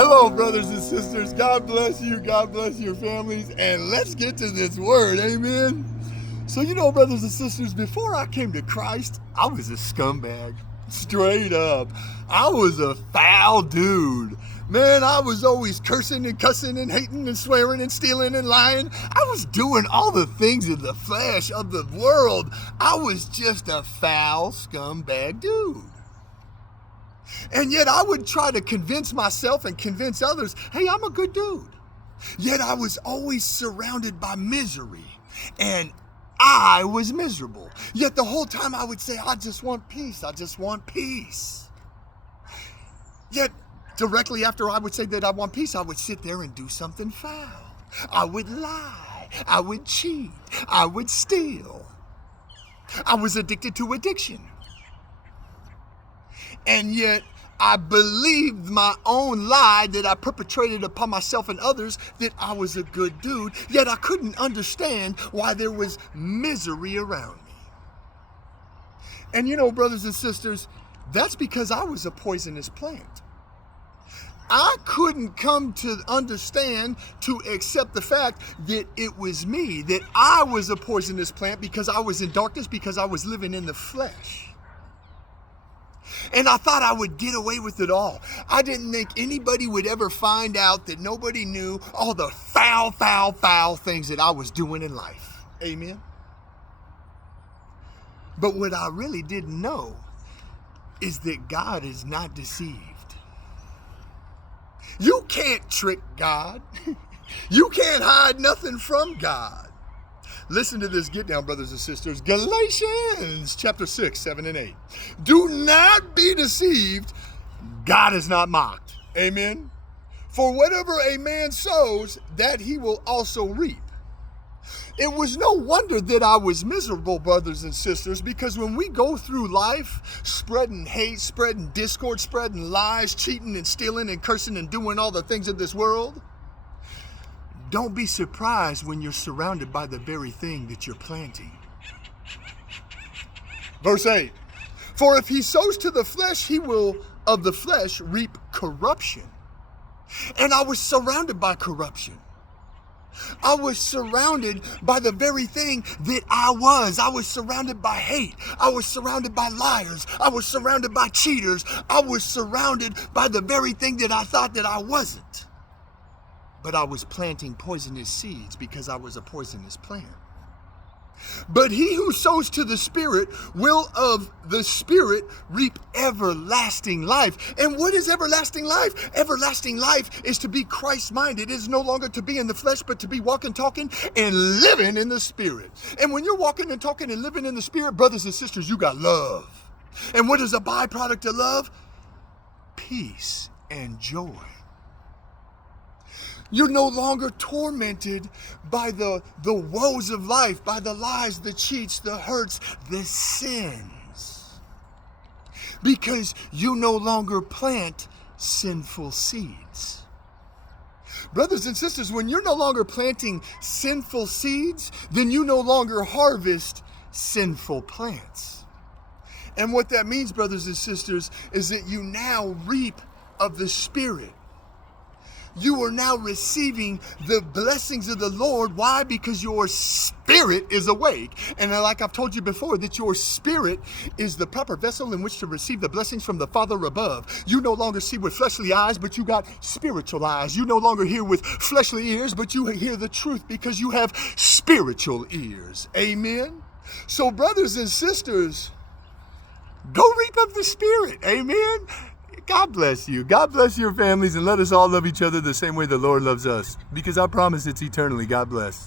Hello, brothers and sisters. God bless you. God bless your families. And let's get to this word. Amen. So, brothers and sisters, before I came to Christ, I was a scumbag. Straight up. I was a foul dude. Man, I was always cursing and cussing and hating and swearing and stealing and lying. I was doing all the things of the flesh of the world. I was just a foul scumbag dude. And yet I would try to convince myself and convince others, hey, I'm a good dude. Yet I was always surrounded by misery. And I was miserable. Yet the whole time I would say, I just want peace. I just want peace. Yet directly after I would say that I want peace, I would sit there and do something foul. I would lie. I would cheat. I would steal. I was addicted to addiction. And yet I believed my own lie that I perpetrated upon myself and others, that I was a good dude, yet I couldn't understand why there was misery around me. And brothers and sisters, that's because I was a poisonous plant. I couldn't come to understand, to accept the fact that it was me, that I was a poisonous plant because I was in darkness, because I was living in the flesh. And I thought I would get away with it all. I didn't think anybody would ever find out, that nobody knew all the foul things that I was doing in life. Amen. But what I really didn't know is that God is not deceived. You can't trick God. You can't hide nothing from God. Listen to this get down, brothers and sisters. Galatians chapter 6, 7 and 8. Do not be deceived. God is not mocked. Amen. For whatever a man sows, that he will also reap. It was no wonder that I was miserable, brothers and sisters, because when we go through life spreading hate, spreading discord, spreading lies, cheating and stealing and cursing and doing all the things of this world, don't be surprised when you're surrounded by the very thing that you're planting. Verse 8. For if he sows to the flesh, he will of the flesh reap corruption. And I was surrounded by corruption. I was surrounded by the very thing that I was. I was surrounded by hate. I was surrounded by liars. I was surrounded by cheaters. I was surrounded by the very thing that I thought that I wasn't. But I was planting poisonous seeds because I was a poisonous plant. But he who sows to the Spirit will of the Spirit reap everlasting life. And what is everlasting life? Everlasting life is to be Christ-minded. It is no longer to be in the flesh, but to be walking, talking, and living in the Spirit. And when you're walking and talking and living in the Spirit, brothers and sisters, you got love. And what is a byproduct of love? Peace and joy. You're no longer tormented by the woes of life, by the lies, the cheats, the hurts, the sins. Because you no longer plant sinful seeds. Brothers and sisters, when you're no longer planting sinful seeds, then you no longer harvest sinful plants. And what that means, brothers and sisters, is that you now reap of the Spirit. You are now receiving the blessings of the Lord. Why? Because your spirit is awake. And like I've told you before, that your spirit is the proper vessel in which to receive the blessings from the Father above. You no longer see with fleshly eyes, but you got spiritual eyes. You no longer hear with fleshly ears, but you hear the truth because you have spiritual ears. Amen. So brothers and sisters, go reap of the Spirit. Amen. God bless you. God bless your families, and let us all love each other the same way the Lord loves us, because I promise it's eternally. God bless.